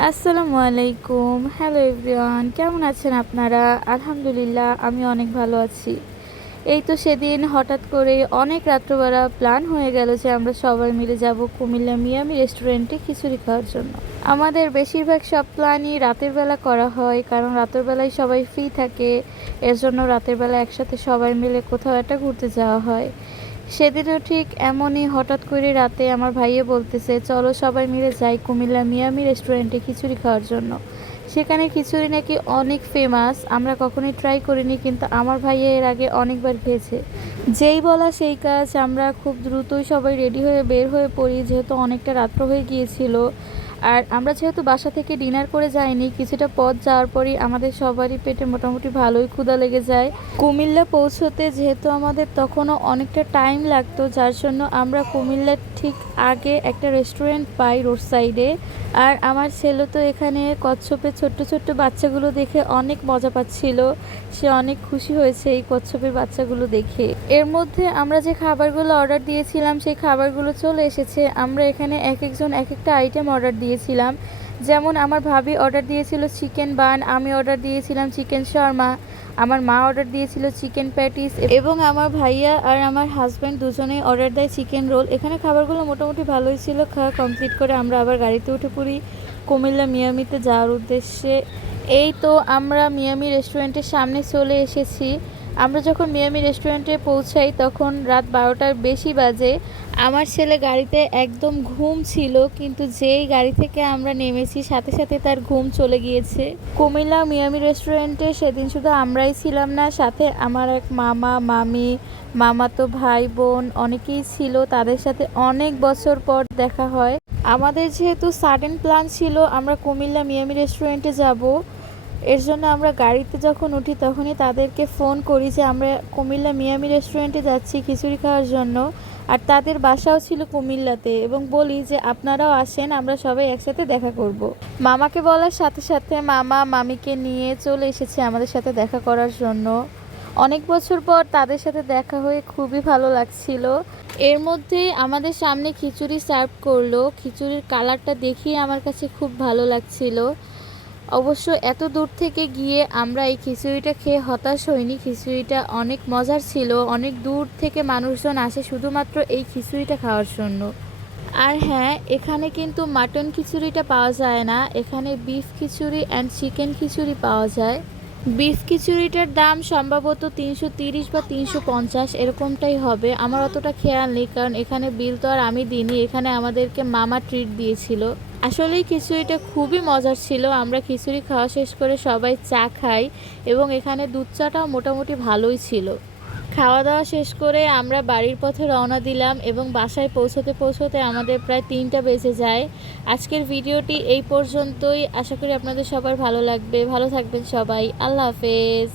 আসসালামু আলাইকুম। Hello everyone কেমন আছেন আপনারা? আলহামদুলিল্লাহ, আমি অনেক ভালো আছি। এই তো সেদিন হঠাৎ করে অনেক রাত্রবেলা প্ল্যান হয়ে গেল যে আমরা সবাই মিলে যাব কুমিল্লা মিয়ামি রেস্টুরেন্টে খিচুড়ি খাওয়ার জন্য। আমাদের বেশিরভাগ সব প্ল্যানই রাতের বেলা করা হয়, কারণ রাতের বেলায় সবাই ফ্রি থাকে। এর জন্য রাতের বেলা একসাথে সবাই মিলে কোথাও একটা ঘুরতে যাওয়া হয়। সেদিনও ঠিক এমনই হঠাৎ করে রাতে আমার ভাইয়ে বলতেছে, চলো সবাই মিলে যাই কুমিল্লা মিয়ামি রেস্টুরেন্টে খিচুড়ি খাওয়ার জন্য। সেখানে খিচুড়ি নাকি অনেক ফেমাস আমরা কখনোই ট্রাই করিনি, কিন্তু আমার ভাইয়া এর আগে অনেকবার খেয়েছে। যেই বলা সেই কাজ, আমরা খুব দ্রুতই সবাই রেডি হয়ে বের হয়ে পড়ি, যেহেতু অনেকটা রাত্র হয়ে গিয়েছিল। আর আমরা যেহেতু বাসা থেকে ডিনার করে যাইনি, কিছুটা পথ যাওয়ার পরই আমাদের সবারই পেটে মোটামুটি ভালোই ক্ষুধা লেগে যায়। কুমিল্লা পৌঁছতে যেহেতু আমাদের তখনও অনেকটা টাইম লাগতো, যার জন্য আমরা কুমিল্লার ঠিক আগে একটা রেস্টুরেন্ট পাই রোড সাইডে আর আমার ছেলে তো এখানে কচ্ছপের ছোট্ট ছোট্ট বাচ্চাগুলো দেখে অনেক মজা পাচ্ছিল। সে অনেক খুশি হয়েছে এই কচ্ছপের বাচ্চাগুলো দেখে। এর মধ্যে আমরা যে খাবারগুলো অর্ডার দিয়েছিলাম, সেই খাবারগুলো চলে এসেছে। আমরা এখানে এক একজন এক একটা আইটেম অর্ডার দিয়েছিলাম। যেমন আমার ভাবি অর্ডার দিয়েছিল চিকেন বান আমি অর্ডার দিয়েছিলাম চিকেন শর্মা আমার মা অর্ডার দিয়েছিল চিকেন প্যাটিস এবং আমার ভাইয়া আর আমার হাজব্যান্ড দুজনেই অর্ডার দেয় চিকেন রোল এখানে খাবারগুলো মোটামুটি ভালোই ছিল, খাওয়া কমপ্লিট করে আমরা আবার গাড়িতে উঠে পড়ি কুমিল্লা মিয়ামিতে যাওয়ার উদ্দেশ্যে। এই তো আমরা মিয়ামি রেস্টুরেন্টের সামনে চলে এসেছি। আমরা যখন মিয়ামি রেস্টুরেন্টে পৌঁছাই, তখন রাত বারোটার বেশি বাজে। আমার ছেলে গাড়িতে একদম ঘুম ছিল, কিন্তু যেই গাড়ি থেকে আমরা নেমেছি, সাথে সাথে তার ঘুম চলে গিয়েছে। কুমিল্লা মিয়ামি রেস্টুরেন্টে সেদিন শুধু আমরাই ছিলাম না, সাথে আমার এক মামা, মামি, মামাতো ভাই, বোন অনেকেই ছিল। তাদের সাথে অনেক বছর পর দেখা হয়। আমাদের যেহেতু সাডেন প্ল্যান ছিল, আমরা কুমিল্লা মিয়ামি রেস্টুরেন্টে যাব। এর জন্য আমরা গাড়িতে যখন উঠি তখনই তাদেরকে ফোন করি যে আমরা কুমিল্লা মিয়ামি রেস্টুরেন্টে যাচ্ছি খিচুড়ি খাওয়ার জন্য। আর তাদের বাসাও ছিল কুমিল্লাতে এবং বলি যে আপনারাও আসেন, আমরা সবাই একসাথে দেখা করব। মামাকে বলার সাথে সাথে মামা মামিকে নিয়ে চলে এসেছে আমাদের সাথে দেখা করার জন্য। অনেক বছর পর তাদের সাথে দেখা হয়ে খুবই ভালো লাগছিল। এর মধ্যেই আমাদের সামনে খিচুড়ি সার্ভ করল। খিচুড়ির কালারটা দেখেই আমার কাছে খুব ভালো লাগছিল। অবশ্য এত দূর থেকে গিয়ে আমরা এই খিচুড়িটা খেয়ে হতাশ হইনি। খিচুড়িটা অনেক মজার ছিল, অনেক দূর থেকে মানুষজন আসে শুধুমাত্র এই খিচুড়িটা খাওয়ার জন্য। আর হ্যাঁ এখানে কিন্তু মাটন খিচুড়িটা পাওয়া যায় না। এখানে beef khichdi and chicken khichdi পাওয়া যায়। বিফ খিচুড়িটার দাম সম্ভবত তিনশো তিরিশ বা তিনশো পঞ্চাশ, এরকমটাই হবে। আমার অতটা খেয়াল নেই, কারণ এখানে বিল তো আর আমি দিইনি। এখানে আমাদেরকে মামা ট্রিট দিয়েছিল। আসলেই খিচুড়িটা খুবই মজার ছিল। আমরা খিচুড়ি খাওয়া শেষ করে সবাই চা খাই এবং এখানে দুধ চাটাও মোটামুটি ভালোই ছিল। খাওয়া দাওয়া শেষ করে আমরা বাড়ির পথে রওনা দিলাম এবং বাসায় পৌঁছতে পৌঁছতে আমাদের প্রায় তিনটা বেজে যায়। আজকের ভিডিওটি এই পর্যন্তই। আশা করি আপনাদের সবার ভালো লাগবে। ভালো থাকবেন সবাই। আল্লাহ হাফেজ।